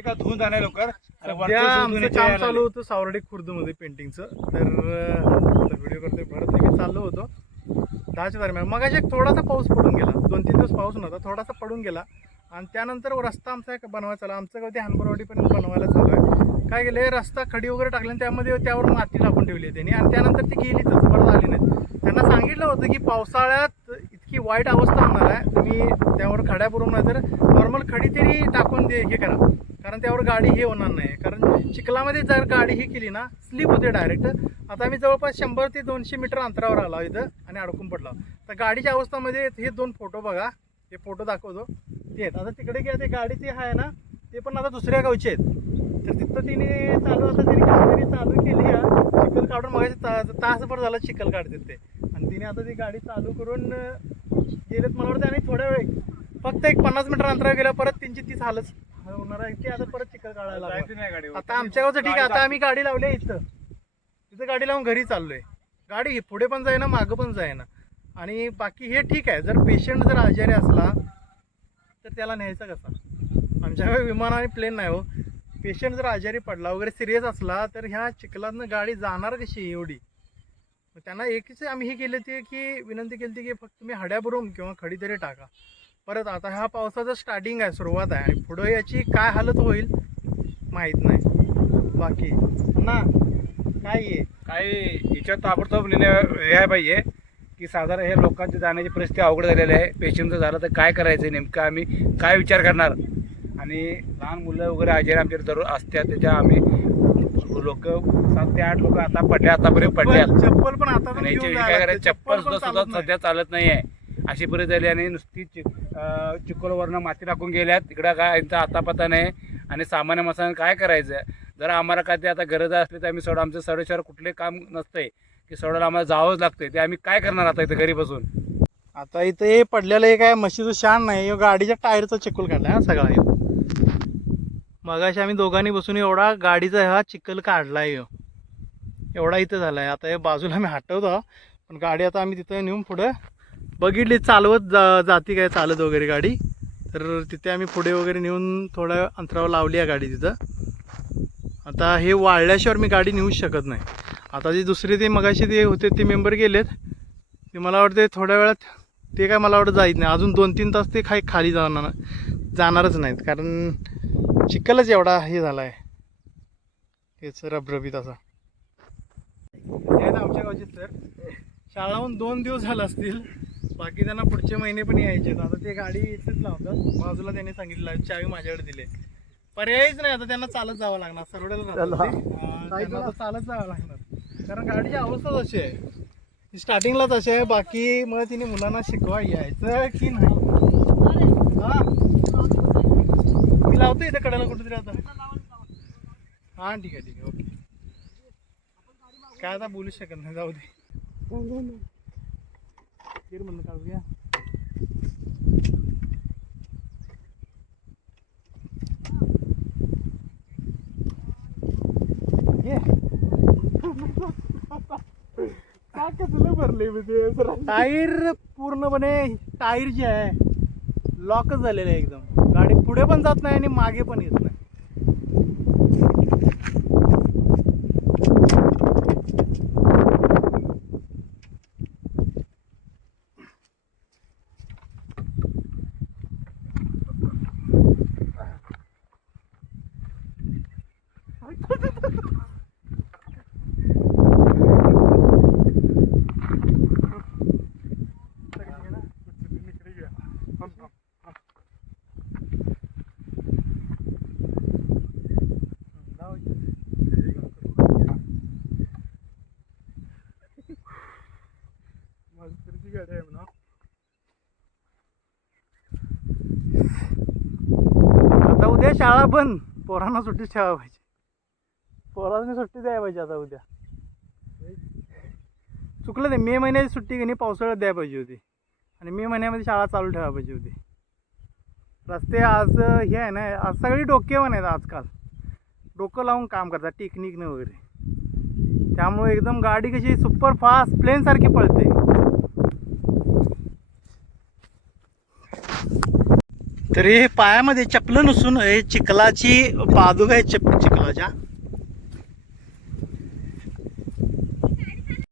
का धुवून जाणार लवकर. आणि वरती सध्या धुवून आमचं यायचं काम यायला चालू होतं सावर्डे खुर्दमध्ये पेंटिंगचं तर व्हिडिओ करते भरत नाही मी चाललो होतो. दहाच्या दरम्यान. मग एक थोडासा पाऊस पडून गेला. दोन तीन दिवस पाऊस नव्हता थोडासा पडून गेला. आणि त्यानंतर रस्ता आमचा एक बनवायचा चालला. आमचं गाव ते हानबरवाडीपर्यंत बनवायला चालू आहे. काय केलं रस्ता खडी वगैरे टाकले आणि त्यामध्ये त्यावर माती टाकून ठेवली आहे त्यांनी. आणि त्यानंतर ती गेलीच परत आली नाही. त्यांना सांगितलं होतं की पावसाळ्यात इतकी वाईट अवस्था होणार आहे. तुम्ही त्यावर खड्या पुरवून नाही तर नॉर्मल खडी तरी टाकून दे हे करा. कारण त्यावर गाडी हे होणार नाही. कारण चिखलामध्ये जर गाडी ही केली ना स्लिप होते डायरेक्ट आता आम्ही जवळपास शंभर ते दोनशे मीटर अंतरावर आलो इथं आणि अडकून पडला तर गाडीच्या अवस्थामध्ये हे दोन फोटो बघा. हे फोटो दाखवतो. ते आहेत. आता तिकडे काय ते गाडी ते आहे ना ते पण आता दुसऱ्या गावचे आहेत. तर तिथं तिने चालू आता तिने कशी चालू केली चिखल काढून मग तासभर झाला चिखल काढतात ते. आणि तिने आता ती गाडी चालू करून गेलेत मला वाटतं आणि थोड्या वेळ फक्त एक पन्नास मीटर अंतरावर गेल्या परत त्यांची तीच हालच. होणार आहे. की आता परत चिखल काढायला लागणार. जायचं नाही गाडीवर. आता आमच्या गावचं ठीक आहे. आता आम्ही गाडी लावली आहे इथं. तिथं गाडी लावून घरी चाललोय. गाडी पुढे पण जाईना मागं पण जाईना. आणि बाकी हे ठीक आहे. जर पेशंट जर आजारी असला तर त्याला न्यायचा कसा? आमच्याकडे विमान आणि प्लेन नाही हो. पेशंट जर आजारी पडला वगैरे सिरियस असला तर ह्या चिखलातनं गाडी जाणार कशी एवढी? मग त्यांना एकच आम्ही हे केले ते की विनंती केली होती की फक्त तुम्ही हड्या भरून किंवा खडी तरी टाका. परत आता ह्या पावसाचं स्टार्टिंग आहे सुरुवात आहे. आणि पुढं याची काय हालत होईल माहीत नाही. बाकी ना काय आहे? काही याच्यात ताबडतोब निर्णय घ्यायला पाहिजे की साधारण हे लोकांची जाण्याची परिस्थिती अवघड झालेली आहे. पेशंटचं झालं तर काय करायचं नेमकं आम्ही काय विचार करणार? आणि लहान मुलं वगैरे आजारी आमच्याकडे दररोज असतात त्याच्या आम्ही लोक सात ते आठ लोक आता पडले आतापर्यंत पडल्यात चप्पल चप्पल पण आता काय करायचं चप्पल सुद्धा सुद्धा सध्या चालत नाही आहे अशी परिस्थिती झाली आणि नुसती चि चिखलवरनं माती टाकून गेल्यात. तिकडं काय यांचा आतापता नाही. आणि सामान्य माणसानं काय करायचं? जर आम्हाला काय ते आता गरज असली तर आम्ही सोडा आमचं सडेश्वर कुठले काम नसतंय. की सोडायला आम्हाला जावंच लागतंय. ते आम्ही काय करणार आता इथं घरी बसून? आता इथं हे पडलेलं हे काय म्हशीचं शान नाही. ह्यो गाडीच्या टायरचा चिखल काढलाय हा सगळा ह्यो मगाशी आम्ही दोघांनी बसून एवढा गाडीचा हा चिखल काढला आहे एवढा इथं झाला आहे आता हे बाजूला आम्ही हटवतो. पण गाडी आता आम्ही तिथं नेऊन पुढं बघितली चालवत जा जाती काय चालत वगैरे गाडी. तर तिथे आम्ही पुढे वगैरे नेऊन थोड्या अंतरावर लावली आहे गाडी तिथं. आता हे वाळल्याशिवाय मी गाडी नेऊच शकत नाही. आता जे दुसरे ते मगाशी ते होते ते मेंबर गेलेत. ते मला वाटते थोड्या वेळात ते काय मला वाटतं जायचं नाही. अजून दोन तीन तास ते खाई खाली जाणार जाणारच नाहीत. कारण चिखलच एवढा हे झाला आहे हेच रबरबीत असा. आमच्या गावचे सर शाळाहून दोन दिवस झाले असतील. बाकी त्यांना पुढचे महिने पण यायचे आहेत. आता ते गाडी इथेच लावतात. बाजूला त्यांनी सांगितलं चावी माझ्याकडे दिले पर्यायच नाही आता त्यांना चालत जावं लागणार. सरवड्याला राहतात ते. अं, त्यांना आता चालत जावं लागणार. कारण गाडीची अवस्था तशी आहे. स्टार्टिंगला तशी आहे. बाकी मग तिने मुलांना शिकवा यायचं की नाही? हा. मी लावतो इथे कडेला कुठेतरी आता. हा ठीक आहे ठीक आहे. ओके. काय आता बोलू शकत नाही. जाऊ दे. गिर म्हणलं काढूया ये। टायर पूर्णपणे टायर जे आहे लॉकच झालेलं आहे एकदम. गाडी पुढे पण जात नाही आणि मागे पण येत नाही. गाडी आहे म्हणा आता उद्या शाळा बंद. पोरांना सुट्टी ठेवा पाहिजे. पोरांना सुट्टी द्यायला पाहिजे आता उद्या. चुकलं ते मे महिन्याची सुट्टी घेणे पावसाळ्यात द्यायला पाहिजे होती. आणि मे महिन्यामध्ये शाळा चालू ठेवा पाहिजे होती. रस्ते आज हे आहे ना आज सगळी पण आहेत आजकाल. डोकं लावून काम करतात टेक्निकनं वगैरे. त्यामुळे एकदम गाडी कशी सुपर फास्ट प्लेनसारखी पळते. तर हे पायामध्ये चपलं नसून हे चिखलाची पादुका आहे चिप चिखलाच्या.